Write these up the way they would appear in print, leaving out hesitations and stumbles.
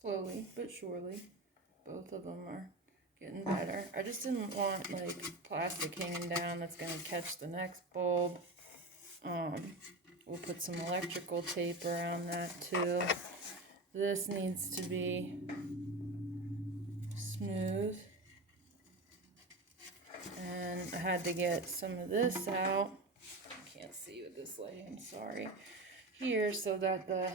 slowly but surely. Both of them are getting better. I just didn't want like plastic hanging down that's going to catch the next bulb. We'll put some electrical tape around that too. This needs to be smooth. And I had to get some of this out. I can't see with this light, I'm sorry. Here, so that the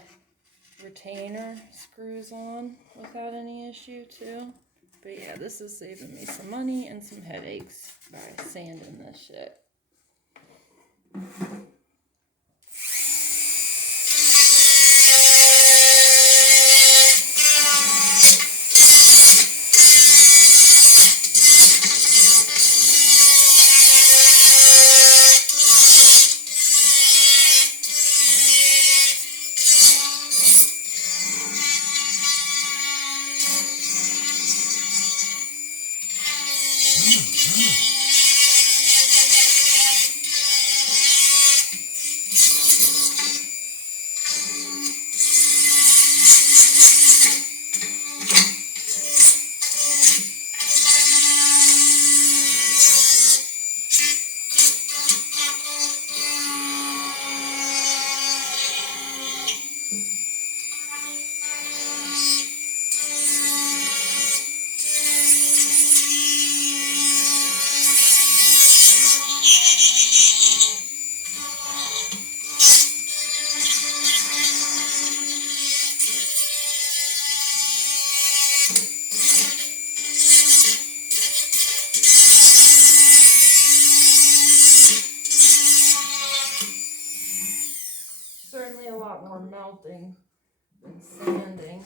retainer screws on without any issue too. But yeah, this is saving me some money and some headaches by sanding this shit. Certainly a lot more melting than sanding.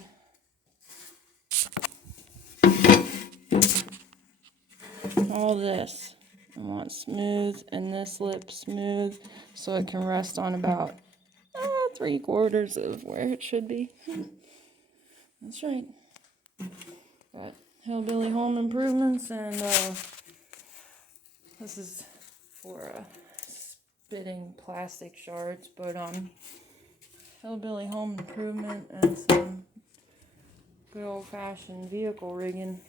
All this I want smooth, and this lip smooth, so it can rest on about 3/4 of where it should be. That's right. Got Hillbilly Home Improvements, and this is for spitting plastic shards, but Hillbilly Home Improvement and some good old-fashioned vehicle rigging.